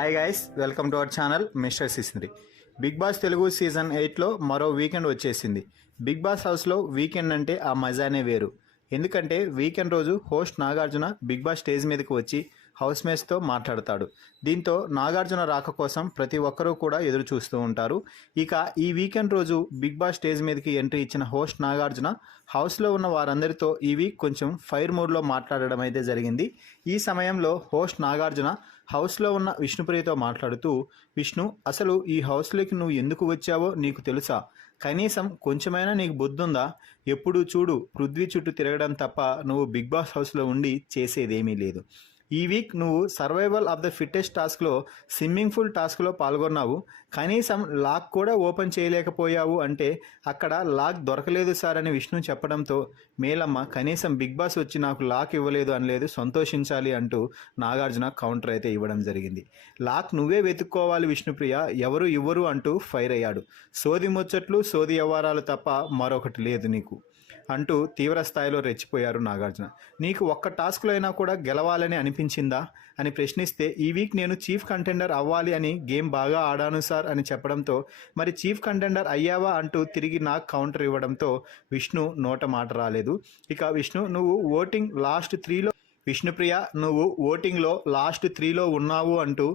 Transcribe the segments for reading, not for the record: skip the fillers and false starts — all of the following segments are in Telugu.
Hi guys, welcome to our channel mister Sisindri. Bigg Boss Telugu season 8లో మరో వీకెండ్ వచ్చేసింది. బిగ్ బాస్ హౌస్లో వీకెండ్ అంటే ఆ మజానే వేరు. ఎందుకంటే వీకెండ్ రోజు host Nagarjuna Bigg Boss stage మీదకి వచ్చి హౌస్ మేట్స్తో మాట్లాడతాడు. దీంతో నాగార్జున రాక కోసం ప్రతి ఒక్కరూ కూడా ఎదురు చూస్తూ ఉంటారు. ఇక ఈ వీకెండ్ రోజు బిగ్ బాస్ స్టేజ్ మీదకి ఎంట్రీ ఇచ్చిన హోస్ట్ నాగార్జున హౌస్లో ఉన్న వారందరితో ఈ వీక్ కొంచెం ఫైర్ మూడ్లో మాట్లాడడం అయితే జరిగింది. ఈ సమయంలో హోస్ట్ నాగార్జున హౌస్లో ఉన్న విష్ణుప్రియతో మాట్లాడుతూ, విష్ణు, అసలు ఈ హౌస్లోకి నువ్వు ఎందుకు వచ్చావో నీకు తెలుసా? కనీసం కొంచెమైనా నీకు బుద్ధుందా? ఎప్పుడు చూడు పృథ్వీ చుట్టూ తిరగడం తప్ప నువ్వు బిగ్ బాస్ హౌస్లో ఉండి చేసేదేమీ లేదు. ఈ వీక్ నువ్వు సర్వైవల్ ఆఫ్ ద ఫిట్టెస్ట్ టాస్క్లో స్విమ్మింగ్ పూల్ టాస్క్లో పాల్గొన్నావు. కనీసం లాక్ కూడా ఓపెన్ చేయలేకపోయావు అంటే అక్కడ లాక్ దొరకలేదు సార్ అని విష్ణు చెప్పడంతో, మేలమ్మ కనీసం బిగ్ బాస్ వచ్చి నాకు లాక్ ఇవ్వలేదు అనలేదు, సంతోషించాలి అంటూ నాగార్జున కౌంటర్ అయితే ఇవ్వడం జరిగింది. లాక్ నువ్వే వెతుక్కోవాలి విష్ణుప్రియ, ఎవరు ఇవ్వరు అంటూ ఫైర్ అయ్యాడు. సోది ముచ్చట్లు సోది వ్యవహారాలు తప్ప మరొకటి లేదు నీకు అంటూ తీవ్ర స్థాయిలో రెచ్చిపోయారు నాగార్జున. నీకు ఒక్క టాస్క్లో అయినా కూడా గెలవాలని అనిపించిందా అని ప్రశ్నిస్తే, ఈ వీక్ నేను చీఫ్ కంటెండర్ అవ్వాలి అని గేమ్ బాగా ఆడాను సార్ అని చెప్పడంతో, మరి చీఫ్ కంటెండర్ అయ్యావా అంటూ తిరిగి నాకు కౌంటర్ ఇవ్వడంతో విష్ణు నోట మాట రాలేదు. ఇక విష్ణు, నువ్వు ఓటింగ్ లాస్ట్ 3లో విష్ణుప్రియ, నువ్వు ఓటింగ్లో లాస్ట్ 3లో ఉన్నావు అంటూ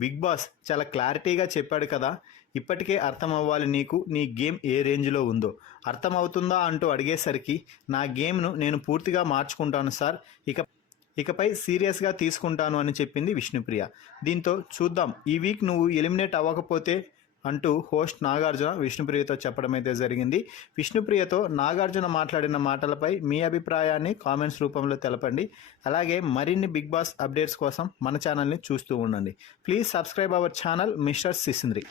బిగ్ బాస్ చాలా క్లారిటీగా చెప్పాడు కదా. ఇప్పటికే అర్థం అవ్వాలి నీకు నీ గేమ్ ఏ రేంజ్లో ఉందో. అర్థమవుతుందా అంటూ అడిగేసరికి, నా గేమ్ను నేను పూర్తిగా మార్చుకుంటాను సార్, ఇకపై సీరియస్గా తీసుకుంటాను అని చెప్పింది విష్ణుప్రియ. దీంతో చూద్దాం ఈ వీక్ నువ్వు ఎలిమినేట్ అవ్వకపోతే అంటూ హోస్ట్ నాగార్జున విష్ణుప్రియతో చెప్పడం అయితే జరిగింది. విష్ణుప్రియతో నాగార్జున మాట్లాడిన మాటలపై మీ అభిప్రాయాన్ని కామెంట్స్ రూపంలో తెలపండి. అలాగే మరిన్ని బిగ్ బాస్ అప్డేట్స్ కోసం మన ఛానల్ని చూస్తూ ఉండండి. Please subscribe our channel mister సిసింద్రి.